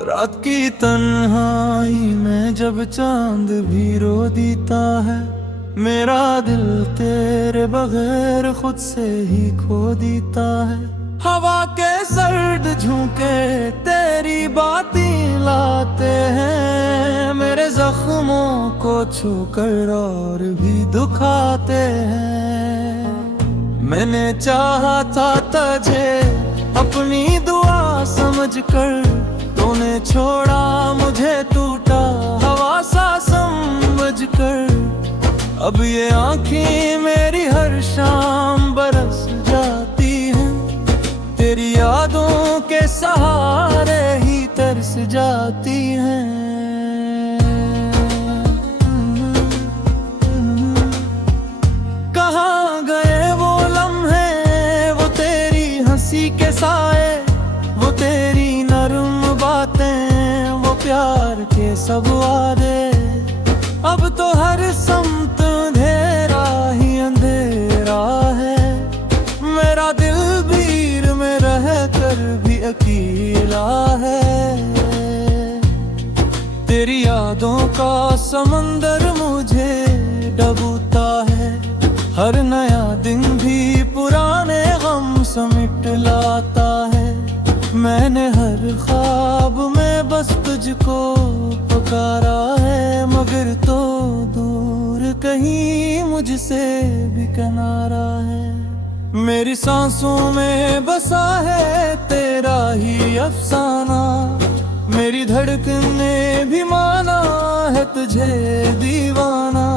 रात की तन्हाई में जब चांद भी रो देता है, मेरा दिल तेरे बगैर खुद से ही खो देता है। हवा के सर्द झोंके तेरी बातें लाते हैं, मेरे जख्मों को छूकर और भी दुखाते हैं। मैंने चाहा था तुझे अपनी दुआ समझकर, तूने छोड़ा मुझे टूटा हवा सा समझकर। अब ये आँखें मेरी हर शाम बरस जाती हैं, तेरी यादों के सहारे ही तरस जाती हैं। कहाँ गए वो लम्हे, वो तेरी हंसी के साए, वो तेरी नरम बातें, वो प्यार के सब वादे। अब तो हर समत अंधेरा ही अंधेरा है, मेरा दिल भीड़ में रह कर भी अकेला है। तेरी यादों का समंदर मुझे डूबता है, हर नया दिन भी पुराने गम समेट लाता है। मैंने हर ख्वाब में बस तुझको पुकारा है, मगर तो दूर कहीं मुझसे भी किनारा है। मेरी सांसों में बसा है तेरा ही अफसाना, मेरी धड़कन ने भी माना है तुझे दीवाना।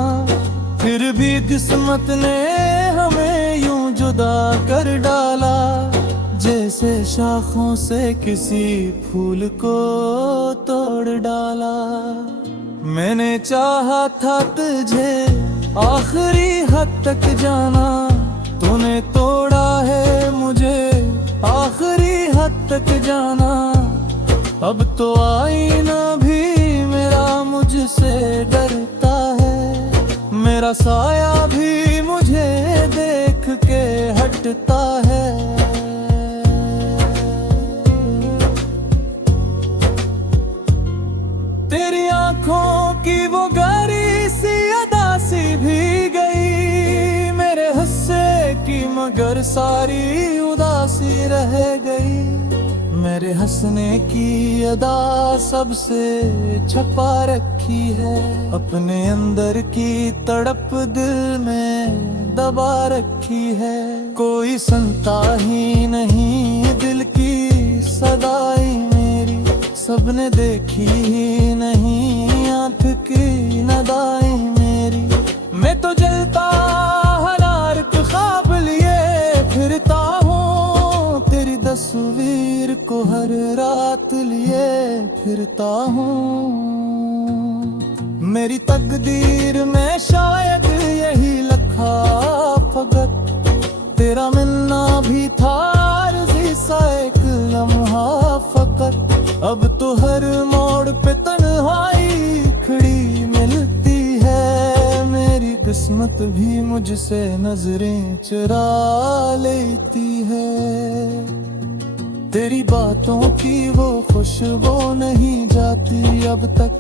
फिर भी किस्मत ने हमें यूं जुदा कर डाला, जैसे शाखों से किसी फूल को तोड़ डाला। मैंने चाहा था तुझे आखिरी हद तक जाना, तूने तोड़ा है मुझे आखिरी हद तक जाना। अब तो आईना भी मेरा मुझसे डरता है, मेरा साया भी मुझे देख के हटता है। तेरी आंखों की वो गहरी सी अदा सी भी गई, मेरे हंसे की मगर सारी उदासी रह गई। मेरे हंसने की अदा सबसे छपा रखी है, अपने अंदर की तड़प दिल में दबा रखी है। कोई सुनता ही नहीं दिल की सदाई मेरी, सबने देखी ही नहीं आँख की नदाई मेरी। मैं तो जलता हलार ख्वाब लिए फिरता हूँ, तेरी तस्वीर को हर रात लिए फिरता हूँ। मेरी तकदीर में शायद यही लिखा फकत, तेरा मिलना भी था अर्ज़ी सा एक लम्हा फकत। अब तो हर मोड़ पे तन्हाई खड़ी मिलती है, मेरी किस्मत भी मुझसे नजरें चुरा लेती है। तेरी बातों की वो खुशबू नहीं जाती अब तक,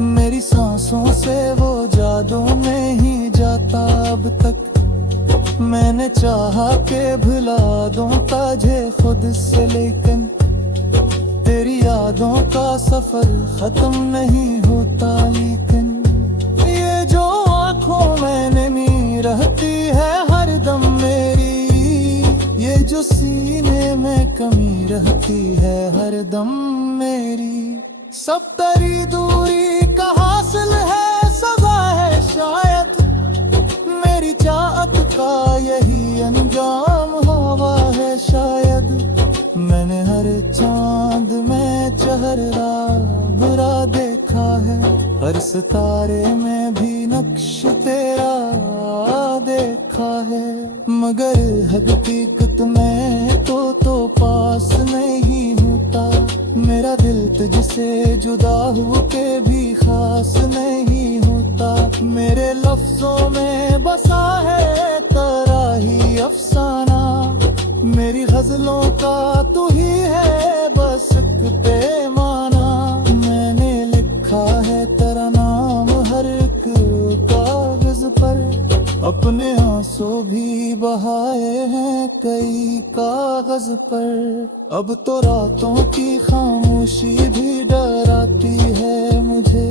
मेरी सांसों से वो जादू नहीं जाता अब तक। मैंने चाहा के भुला दूं तुझे खुद से, लेकिन तेरी यादों का सफर खत्म नहीं होता। लेकिन ये जो आँखों में नमी रहती है हर दम मेरी, ये जो सीने में कमी रहती है हर दम मेरी, सब तेरी दूरी का हासिल है सजा है शायद। मेरी चाहत का यही अंजाम हवा है शायद। मैंने हर चांद में चेहरा बुरा देखा है, हर सितारे में भी नक्श तेरा देखा है। मगर हकीकत में तो पास नहीं होता, मेरा दिल तुझसे जुदा हो के भी खास नहीं होता। मेरे लफ्जों में बसा है तेरा ही अफसाना, मेरी गजलों का तू ही है बस एक पैमाना। बहाए हैं कई कागज पर। अब तो रातों की खामोशी भी डराती है मुझे,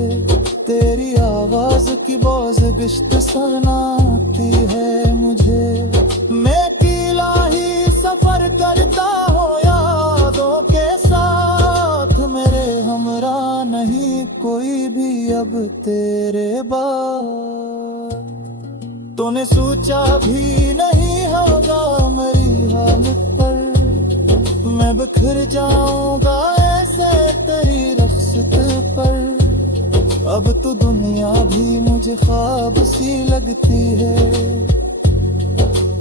तेरी आवाज की बोज़िगिश्त सुनाती है मुझे। मैं अकेला ही सफर करता हूँ यादों के साथ, मेरे हमरा नहीं कोई भी अब तेरे बाद। तूने सोचा भी नहीं होगा मेरी हालत पर, मैं बिखर जाऊंगा ऐसे तेरी रख्सत पर। अब तो दुनिया भी मुझे ख्वाब सी लगती है,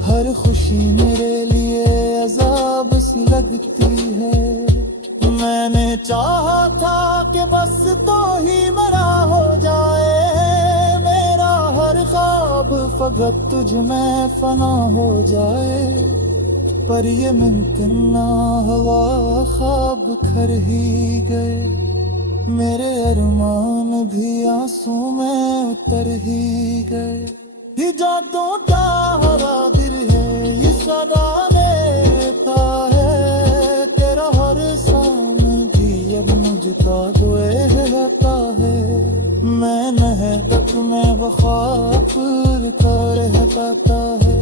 हर खुशी मेरे लिए अजाब सी लगती है। मैंने चाहा था कि बस तो ही मेरा हो जाए, मेरा हर ख्वाब फकत तुझ में फना हो जाए। पर ये मुमकिन ना हुआ, ख्वाब खर ही गए, मेरे अरमान भी आंसू में उतर ही गए। ये जादू का हरा दिल है, ये सदा लेता है तेरा हर सामने भी अब मुझे ताजुए रहता है। मैं नहदक में वखापुर का रहता है,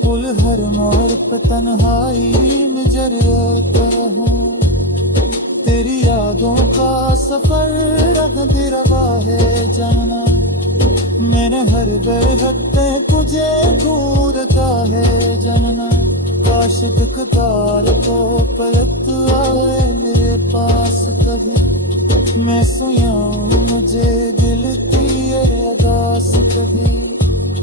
पुल हर मोड़ पे तन्हाई में जरता हूँ। तेरी यादों का सफर रंग रवा है जाना, मैंने हर बरहते तुझे ढूंढता है जानना। काश दिखदार को पलट आए मेरे पास कभी, मैं सुयाऊं मुझे दिल की अरदास कभी।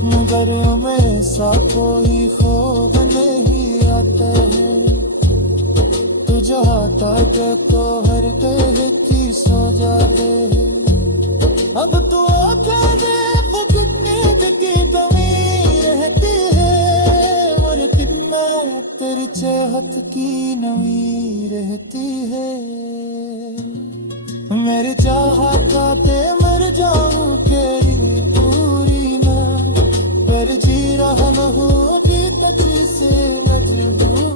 मगर मेरे साथ कोई ख्वाब नहीं आता है, तू चाहता है तो हर कह की सो जाते हैं। अब तो तेरी चाहत की नमी रहती है, मेरे चाहता पे मर जाऊं तेरी पूरी ना, पर जी रहा हूँ भी तुझसे मजबूर।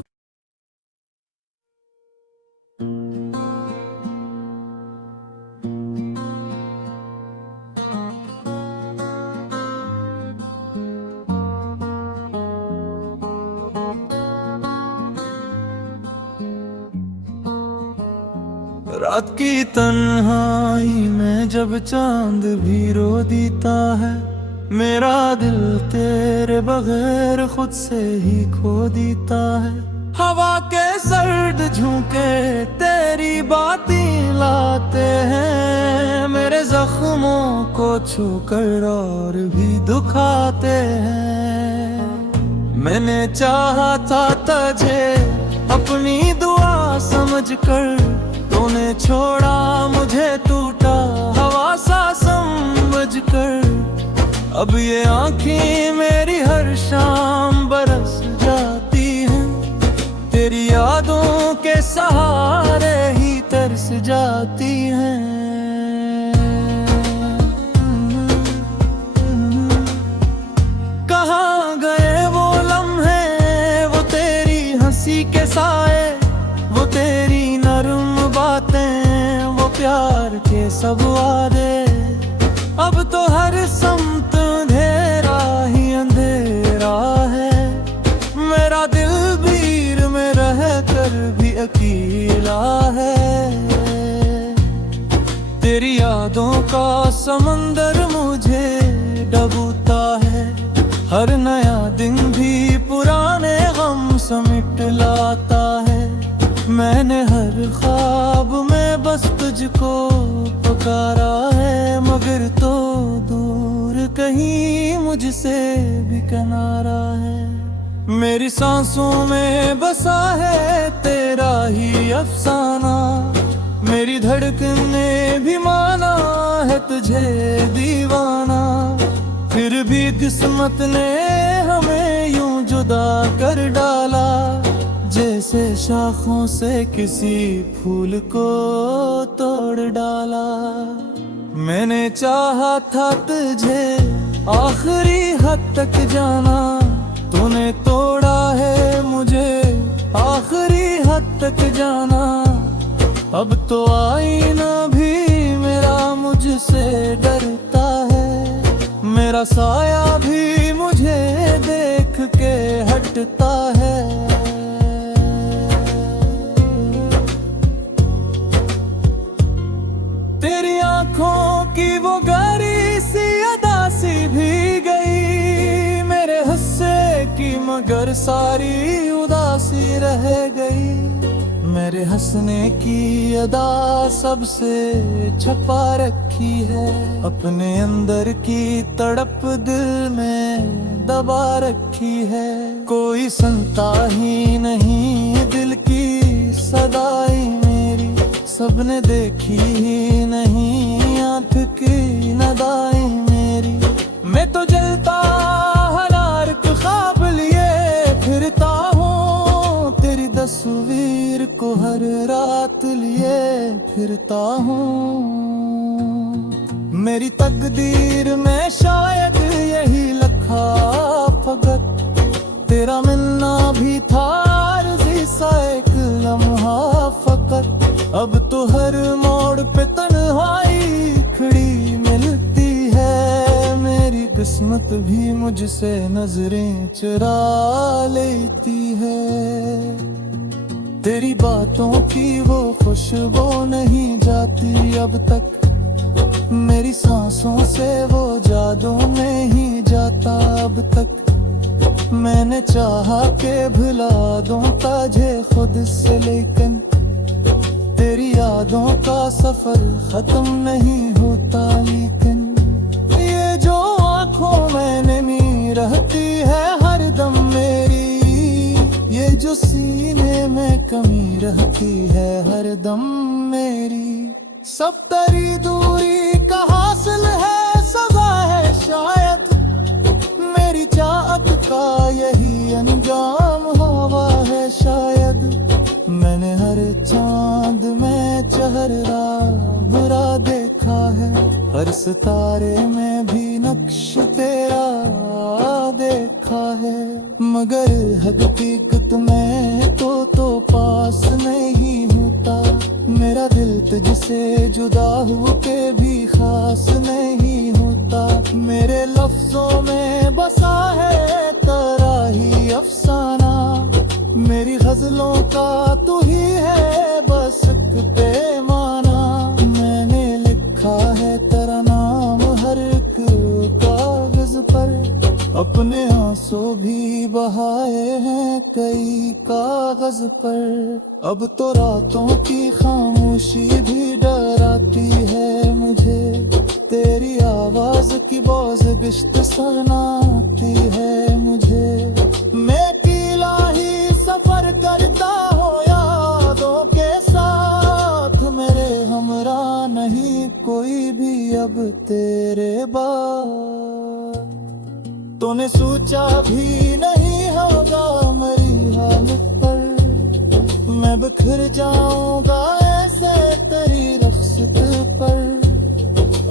रात की तन्हाई में जब चांद भी रो देता है, मेरा दिल तेरे बगैर खुद से ही खो देता है। हवा के सर्द झोंके तेरी बातें लाते हैं, मेरे जख्मों को छूकर और भी दुखाते हैं। मैंने चाहा था तुझे अपनी दुआ समझकर, तूने छोड़ा मुझे टूटा हवा सा समझकर। अब ये आँखें मेरी हर शाम बरस जाती हैं, तेरी यादों के सहारे ही तरस जाती हैं। कहाँ गए वो लम्हे, वो तेरी हंसी के साए, वो तेरी नरम बातें, वो प्यार के सब वादे। अब तो हर समत अंधेरा ही अंधेरा है, मेरा दिल भीड़ में रह कर भी अकेला है। तेरी यादों का समंदर मुझे डूबता है, हर नया दिन भी पुराने गम समेट लाता है। मैंने हर ख्वाब में बस तुझको पुकारा है, मगर तो दूर कहीं मुझसे भी किनारा है। मेरी सांसों में बसा है तेरा ही अफसाना, मेरी धड़कन ने भी माना है तुझे दीवाना। फिर भी किस्मत ने हमें यूं जुदा कर डाला, जैसे शाखों से किसी फूल को तोड़ डाला। मैंने चाहा था तुझे आखिरी हद तक जाना, तूने मुझे आखिरी हद तक जाना। अब तो आईना भी मेरा मुझसे डरता है, मेरा साया भी मुझे देख के हटता है। तेरी आंखों की वो गहरी सी अदा सी भी गई, मेरे हंसे की मगर सारी उदासी रह गई। मेरे हंसने की अदा सबसे छुपा रखी है, अपने अंदर की तड़प दिल में दबा रखी है। कोई सुनता ही नहीं दिल की सदाई मेरी, सबने देखी ही नहीं आँख की नदाई मेरी। मैं तो जलता हरार ख्वाब लिए फिरता हूँ, तेरी तस्वीर को हर रात लिए फिरता हूँ। मेरी तकदीर में शायद यही लिखा फकत, तेरा मिलना भी था अर्ज़ी सा एक लम्हा फकत। अब तो हर मोड़ पे तन्हाई खड़ी मिलती है, मेरी किस्मत भी मुझसे नजरें चुरा लेती है। तेरी बातों की वो खुशबू नहीं जाती अब तक, मेरी सांसों से वो जादू नहीं जाता अब तक। मैंने चाहा के भुला दूं तुझे खुद से, लेकिन तेरी यादों का सफर खत्म नहीं होता। लेकिन ये जो आंखों में नमी रहती है हर दम मेरी, ये जो सीने में कमी रहती है हर दम मेरी, सब तेरी दूरी का हासिल है, सजा है शायद मेरी चाहत का यही अंजाम हुआ है शायद। मैंने हर चांद में चेहरा बुरा देखा है, हर सितारे में भी नक्श तेरा देखा है। मगर हकीकत में तो पास नहीं होता, मेरा दिल तुझसे जुदा हो के भी खास नहीं होता। मेरे लफ्जों में बसा है तेरा ही अफसाना, मेरी गजलों का तू ही है बस एक पैमाना। मैंने लिखा है तेरा नाम हर एक कागज पर, अपने आंसू भी बहाए हैं कई कागज पर। अब तो रातों की खामोशी भी डराती है मुझे, तेरी आवाज की बोझ गिश्त सुनाती है मुझे। मैं अकेला ही सफर करता हूँ यादों के साथ, मेरे हमरा नहीं कोई भी अब तेरे बाद। तूने सोचा भी नहीं होगा मेरी हालत पर, मैं बिखर जाऊंगा ऐसे तेरी रख्सत पर।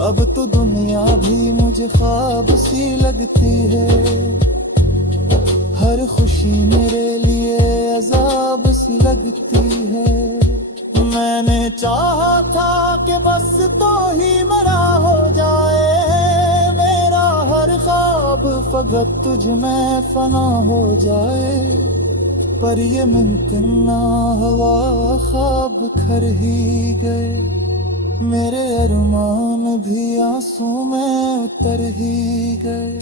अब तो दुनिया भी मुझे ख्वाब सी लगती है, हर खुशी मेरे लिए अजाब सी लगती है। मैंने चाहा था कि बस तो ही मरा हो जाए, मेरा हर ख्वाब फकत तुझ में फना हो जाए। पर ये मुमकिन ना हुआ, ख्वाब खर ही गए, मेरे अरमान भी आंसू में उतर ही गए।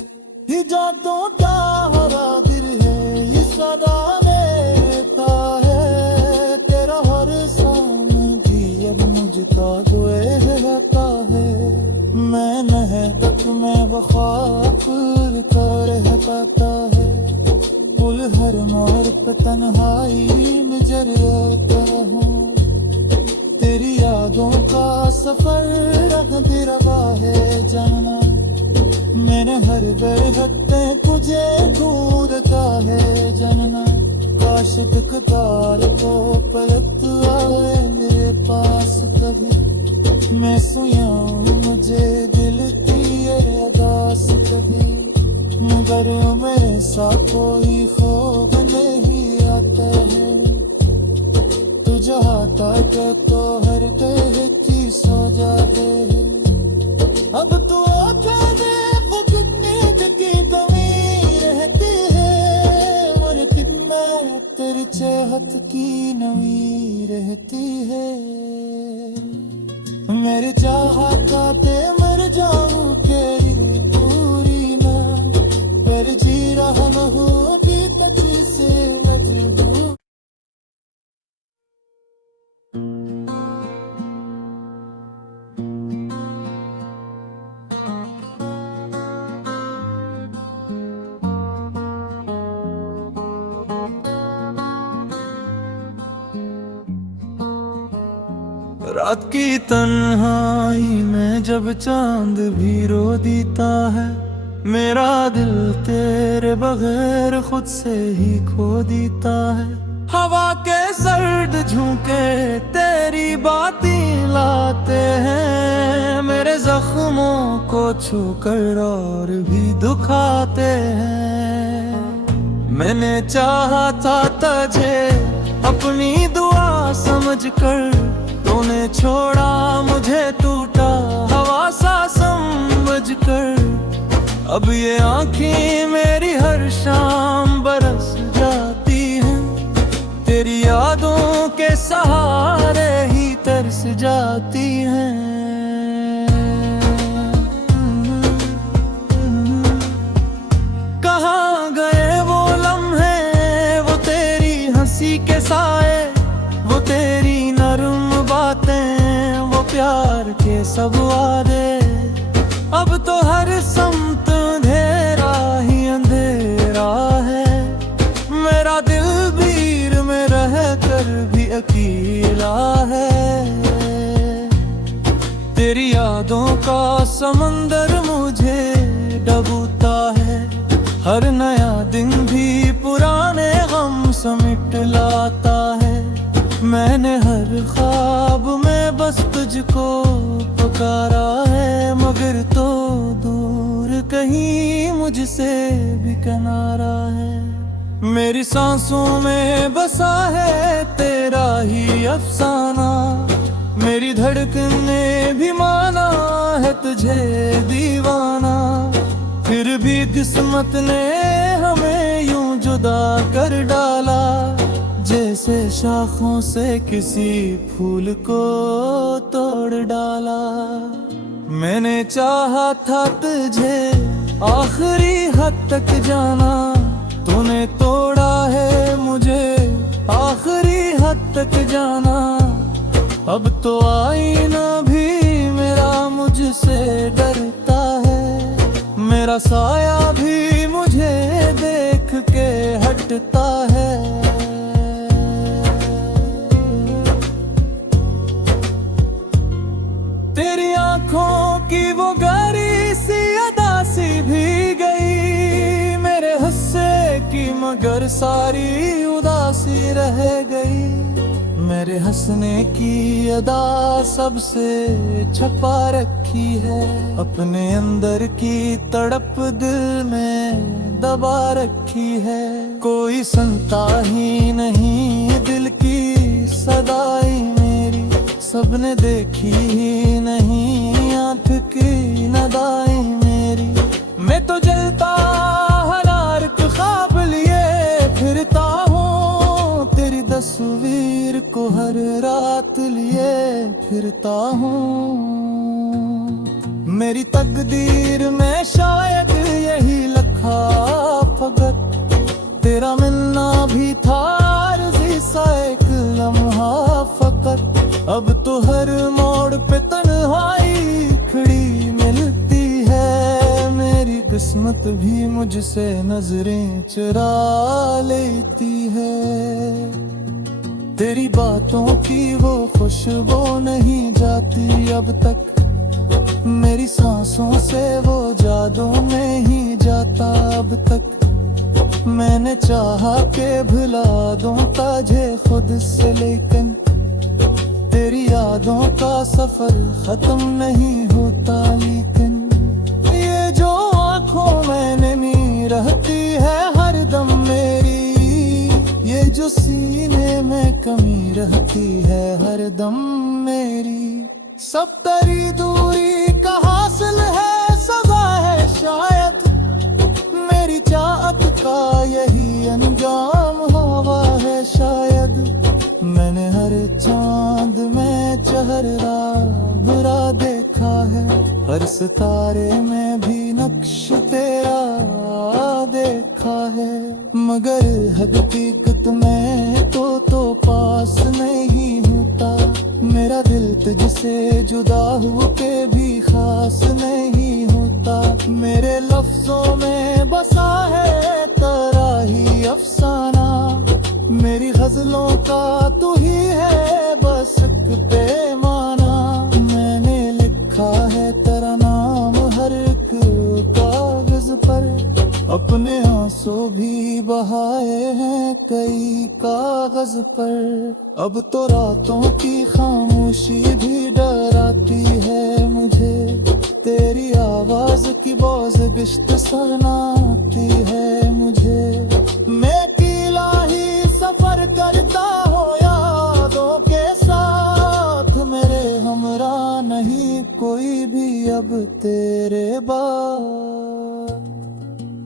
ही जादों का हरा दिल है ये सदा देता है, तेरा हर सामने भी अब मुझका दुए रहता है। मैं नह तक में वफा कर पाता है, पुल हर मोड़ पे तन्हाई में जरूरत हूँ। तेरी यादों का सफर रंग बिरवा है जाना, मैंने हर बरगते तुझे दूर का है जानना। काश कतार को पलट आए मेरे पास कभी, मैं सुयाऊं मुझे दिल की ये अदास कभी। मगर मेरे साथ कोई ख्वाब नहीं आता, नवी रहती है। मेरे चाहता ते मर जाऊं के पूरी ना, पर जी रहा न हो कि तुझसे मजबूर। रात की तन्हाई में जब चांद भी रो देता है, मेरा दिल तेरे बगैर खुद से ही खो देता है। हवा के सर्द झोंके तेरी बातें लाते हैं, मेरे जख्मों को छूकर और भी दुखाते हैं। मैंने चाहा था तुझे अपनी दुआ समझकर, तूने छोड़ा मुझे टूटा हवा सा समझकर। अब ये आँखें मेरी हर शाम बरस जाती हैं, तेरी यादों के सहारे ही तरस जाती हैं। कहाँ गए वो लम्हे, वो तेरी हंसी के साए, वो तेरी नरम बातें, वो प्यार के सब वादे। अब तो हर समत अंधेरा ही अंधेरा है, मेरा दिल भीड़ में रह कर भी अकेला है। तेरी यादों का समंदर मुझे डूबता है, हर नया दिन भी पुराने गम समेट लाता है। मैंने हर ख्वाब में बस तुझको पुकारा है, मगर तो दूर कहीं मुझसे भी किनारा है। मेरी सांसों में बसा है तेरा ही अफसाना, मेरी धड़कन ने भी माना है तुझे दीवाना। फिर भी किस्मत ने हमें यूं जुदा कर डाला, जैसे शाखों से किसी फूल को तोड़ डाला। मैंने चाहा था तुझे आखिरी हद तक जाना, तूने तोड़ा है मुझे आखिरी हद तक जाना। अब तो आईना भी मेरा मुझसे डरता है, मेरा साया भी मुझे देख के हटता है। तेरी आंखों की वो गहरी सी अदा सी भी गई, मेरे हंसे की मगर सारी उदासी रह गई। मेरे हंसने की अदा सबसे छुपा रखी है, अपने अंदर की तड़प दिल में दबा रखी है। कोई सुनता ही नहीं दिल की सदाई मेरी, सबने देखी ही नहीं आँख की नदाई मेरी। मैं तो जलता हरार ख्वाब लिए फिरता हूँ, तेरी तस्वीर को हर रात लिए फिरता हूँ। मेरी तकदीर में शायद यही लिखा फकत, तेरा मिलना भी था अर्ज़ी सा एक लम्हा फकत। अब तो हर मोड़ पे तन्हाई खड़ी मिलती है, मेरी किस्मत भी मुझसे नजरें चुरा लेती है। तेरी बातों की वो खुशबू नहीं जाती अब तक, मेरी सांसों से वो जादू नहीं जाता अब तक। मैंने चाहा के भुला दूं तुझे खुद से, लेकिन तेरी यादों का सफर खत्म नहीं होता। लेकिन ये जो आँखों में नमी रहती है हर दम मेरी, ये जो सीने में कमी रहती है हर दम मेरी, सब तेरी दूरी का हासिल है, सजा है शायद मेरी चाहत का यही अंजाम हुआ है शायद। चांद में चेहरा बुरा देखा है, हर सितारे में भी नक्श तेरा देखा है। मगर हकीकत में तो पास नहीं होता, मेरा दिल तुझसे जुदा हो के भी खास नहीं होता। मेरे लफ्जों में बसा है तेरा ही अफसाना, मेरी गजलों का तू ही है बस एक पैमाना। मैंने लिखा है तेरा नाम हर एक कागज पर, अपने आंसू भी बहाए हैं कई कागज पर। अब तो रातों की खामोशी भी डराती है मुझे, तेरी आवाज की बोझ बिश्त सुनाती है मुझे। मैं अकेला ही सफर करता हूँ यादों के साथ, मेरे हमरा नहीं कोई भी अब तेरे बाद।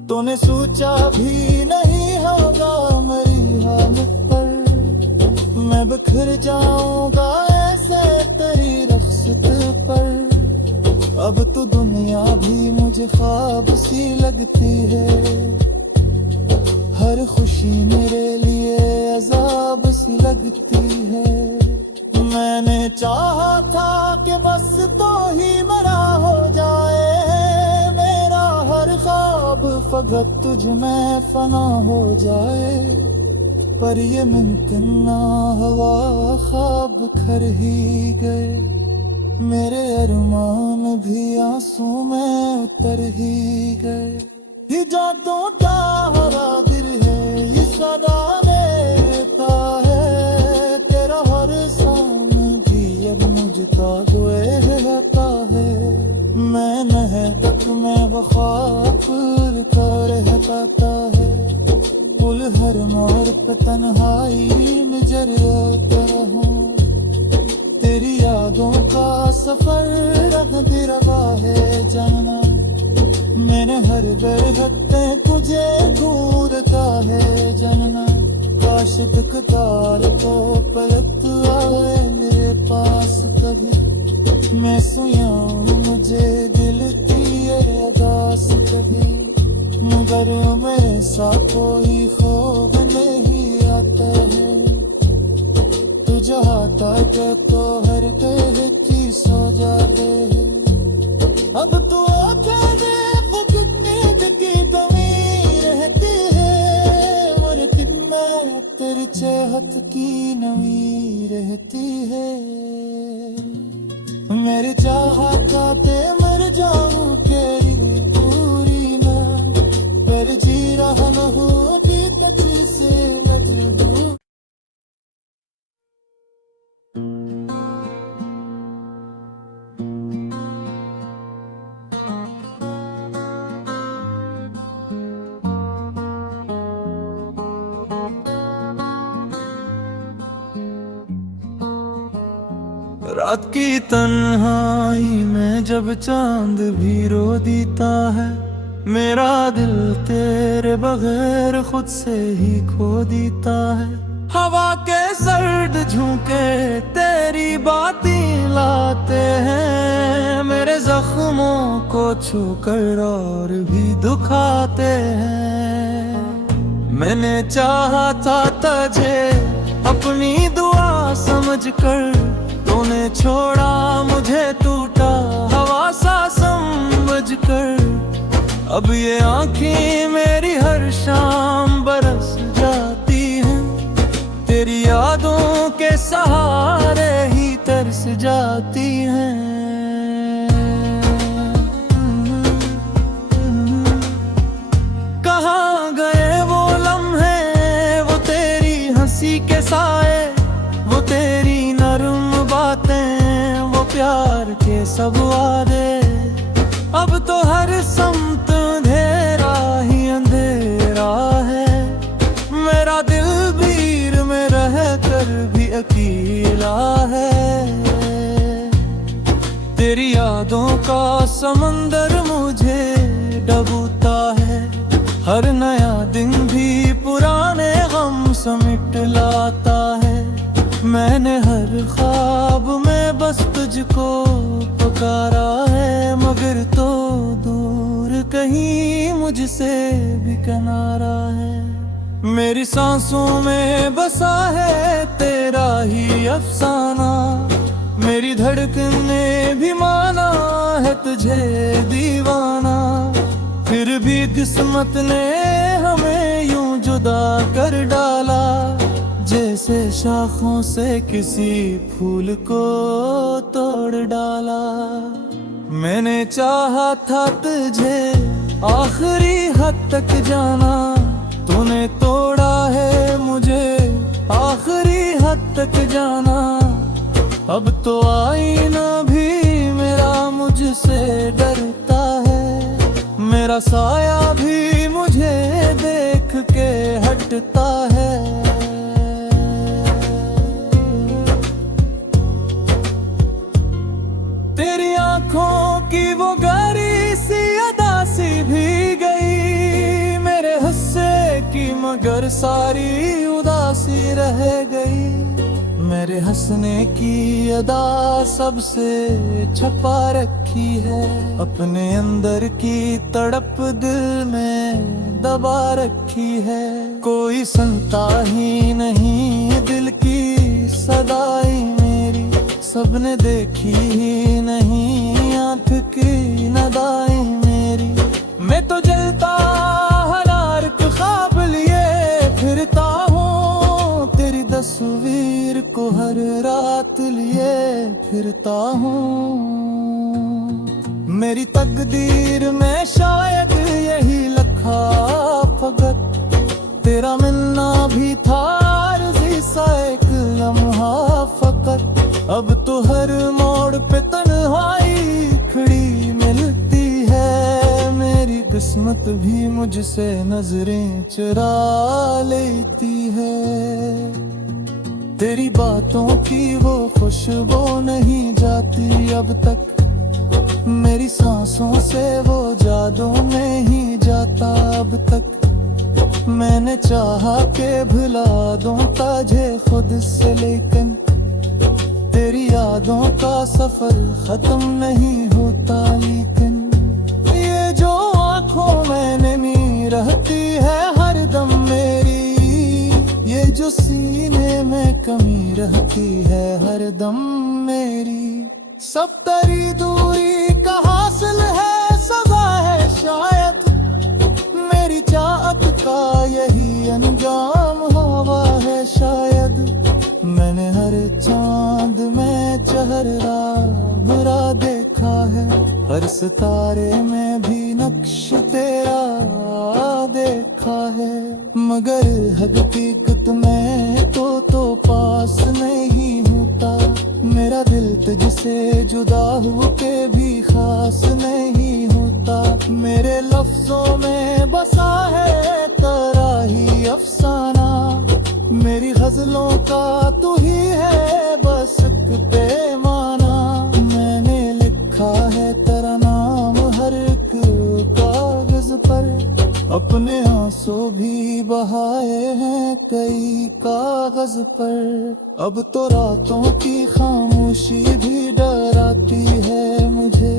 तूने सोचा भी नहीं होगा मेरी हालत पर, मैं बिखर जाऊंगा ऐसे तेरी रख्सत पर। अब तो दुनिया भी मुझे ख्वाब सी लगती है, हर खुशी मेरे लिए अजाब सी लगती है। मैंने चाहा था कि बस तो ही मेरा हो जाए, मेरा हर ख्वाब फकत तुझ में फना हो जाए। पर ये मुमकिन ना हुआ, ख्वाब खर ही गए, मेरे अरमान भी आंसू में उतर ही गए। ये जादों का हरा दिल है ये सदा देता है, तेरा हर सामने भी अब मुझे ताजुए रहता है। मैं नह तक में वफा करता रहता है, पुल हर मोड़ पे तन्हाई में जरता रहूं। तेरी यादों का सफर रखती रहा है जानना, मैंने हर बरगते तुझे ढूंढता है जानना। काश तकदार को पलट आए मेरे पास कभी, मैं सुयाऊं मुझे दिल की ये अदास कभी। मगर मेरे साथ कोई ख्वाब नहीं आता है, तू चाहता है तो हर कह की सो जाते है। अब तो आंखें देख कितनी जगी कमी रहती है, और कितना तेरी चाहत की नमी रहती है। मेरी चाहता ते मर जाऊं तेरी पूरी ना, पर जी रहा न होती तुझ से मजबूर। रात की तन्हाई में जब चांद भी रो देता है, मेरा दिल तेरे बगैर खुद से ही खो देता है। हवा के सर्द झोंके तेरी बातें लाते हैं, मेरे जख्मों को छूकर और भी दुखाते हैं। मैंने चाहा था तुझे अपनी दुआ समझकर, तूने छोड़ा मुझे टूटा हवा सा समझकर। अब ये आँखें मेरी हर शाम बरस जाती हैं, तेरी यादों के सहारे ही तरस जाती हैं। कहाँ गए वो लम्हे, वो तेरी हंसी के साए, वो तेरी नरम बातें, वो प्यार के सब वादे। अब तो हर समत अंधेरा ही अंधेरा है, मेरा दिल भीड़ में रह कर भी अकेला है। तेरी यादों का समंदर मुझे डूबता है, हर नया दिन भी पुराने गम समेट लाता है। मैंने हर ख्वाब में बस तुझको पुकारा है, मगर तो दूर कहीं मुझसे भी किनारा है। मेरी सांसों में बसा है तेरा ही अफसाना, मेरी धड़कन ने भी माना है तुझे दीवाना। फिर भी किस्मत ने हमें यूं जुदा कर डाला, जैसे शाखों से किसी फूल को तोड़ डाला। मैंने चाहा था तुझे आखिरी हद तक जाना, तूने तोड़ा है मुझे आखिरी हद तक जाना। अब तो आईना भी मेरा मुझसे डरता है, मेरा साया भी मुझे देख के हटता है। तेरी आंखों की वो गहरी सी अदा सी भी गई, मेरे हंसे की मगर सारी उदासी रह गई। मेरे हंसने की अदा सबसे छपा रखी है, अपने अंदर की तड़प दिल में दबा रखी है। कोई सुनता ही नहीं दिल की सदाई मेरी, सबने देखी ही नहीं आँख की नदाई मेरी। मैं तो जलता हरार ख्वाब लिए फिरता हूँ, तेरी तस्वीर को हर रात लिए फिरता हूँ। मेरी तकदीर में शायद यही लिखा फकत, तेरा मिलना भी था अर्ज़ी सा एक लम्हा फकत। अब तो हर मोड़ पे तन्हाई खड़ी मिलती है, मेरी किस्मत भी मुझसे नजरें चुरा लेती है। तेरी बातों की वो खुशबू नहीं जाती अब तक, मेरी सांसों से वो जादू नहीं जाता अब तक। मैंने चाहा के भुला दूं तुझे खुद से, लेकिन तेरी यादों का सफर खत्म नहीं होता। लेकिन ये जो आंखों में नमी रहती है हर दम मेरी, ये जो सीने में कमी रहती है हर दम मेरी, सब तेरी दूरी का हासिल है सजा है शायद। मेरी चाहत का यही अंजाम हुआ है शायद। मैंने हर चांद में चेहरा बुरा देखा है, हर सितारे में भी नक्श तेरा देखा है। मगर हकीकत में तो पास नहीं होता, मेरा दिल तुझसे जुदा हो के भी खास नहीं होता। मेरे लफ्जों में बसा है तेरा ही अफसाना, मेरी गजलों का तू ही है बस एक पैमाना। मैंने लिखा है तेरा नाम हर एक कागज पर, अपने आंसू भी बहाए हैं कई कागज पर। अब तो रातों की खामोशी भी डराती है मुझे,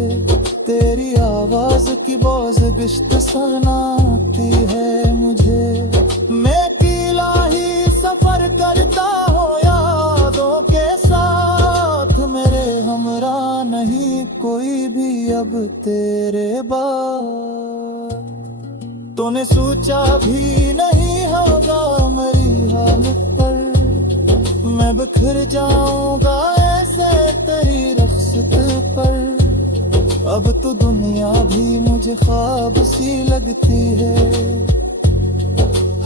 तेरी आवाज की बोझ बिश्त सुनाती है मुझे। मैं अकेला ही सफर करता हूँ यादों के साथ, मेरे हमरा नहीं कोई भी अब तेरे बाद। तूने सोचा भी नहीं होगा मेरी हालत पर, मैं बिखर जाऊंगा ऐसे तेरी रख्सत पर। अब तो दुनिया भी मुझे ख्वाब सी लगती है,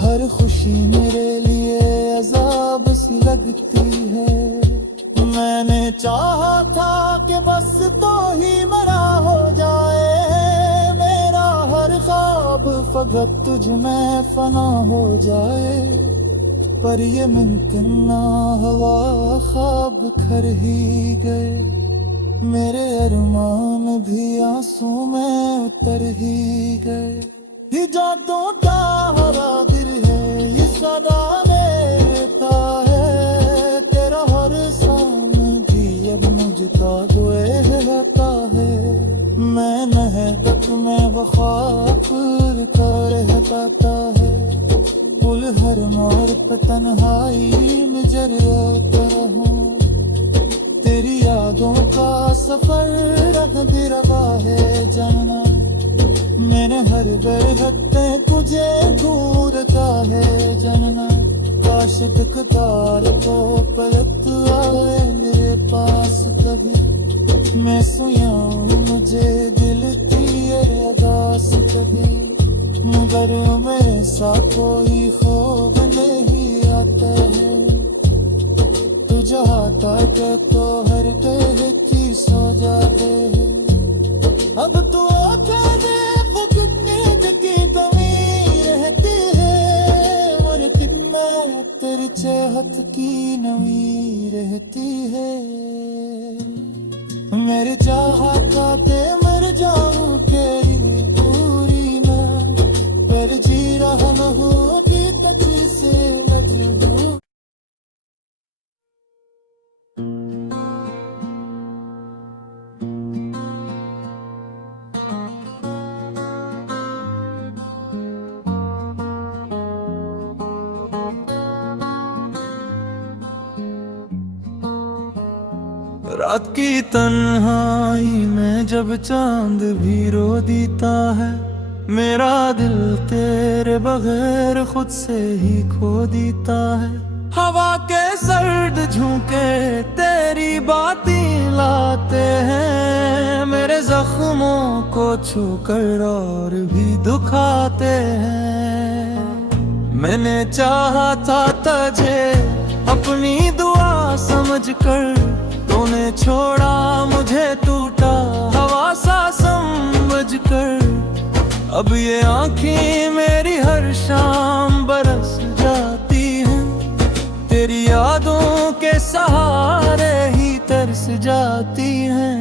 हर खुशी मेरे लिए अजाब सी लगती है। मैंने चाहा था कि बस तो ही मेरा हो जाए, मेरा हर ख्वाब फकत तुझ में फना हो जाए। पर ये मुमकिन ना हुआ, ख्वाब खर ही गए, मेरे अरमान भी आंसू में उतर ही गए। ये जादू का हरा दिल है, ये सदा देता है तेरा समझता जो रहता है। मैं नहबत में वफाकुर का रह पाता है। पुल हर मोड़ पे तन्हाई नजर आता हूँ। तेरी यादों का सफर रंग बिरंगा है जानना। मैंने हर बरगते तुझे ढूंढता है जानना। काश दिखदार को पलट आए मेरे पास कभी। मैं सुयाऊं मुझे दिल की ये अदास कभी। मगर मेरे साथ कोई ख्वाब नहीं आता है। तू चाहता है तो हर तरह की सो जाते हैं। अब तो आके देखो कितनी जगी कमी रहती है। और कितना तेरी चाहत की नमी रहती है। मेरी चाहता ते मर जाऊं तेरी पूरी ना। पर जी रहा न होगी तुझसे मजबूर। रात की तन्हाई में जब चांद भी रो देता है। मेरा दिल तेरे बगैर खुद से ही खो देता है। हवा के सर्द झोंके तेरी बातें लाते हैं। मेरे जख्मों को छूकर और भी दुखाते हैं। मैंने चाहा था तुझे अपनी दुआ समझकर। तूने छोड़ा मुझे टूटा हवा सा समझकर। अब ये आँखें मेरी हर शाम बरस जाती हैं। तेरी यादों के सहारे ही तरस जाती हैं।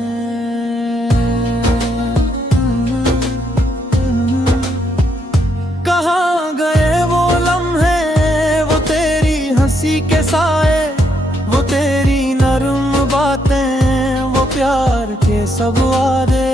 कहाँ गए वो लम्हे वो तेरी हंसी के साए। वो तेरी नर्म बातें वो प्यार के सब वादे।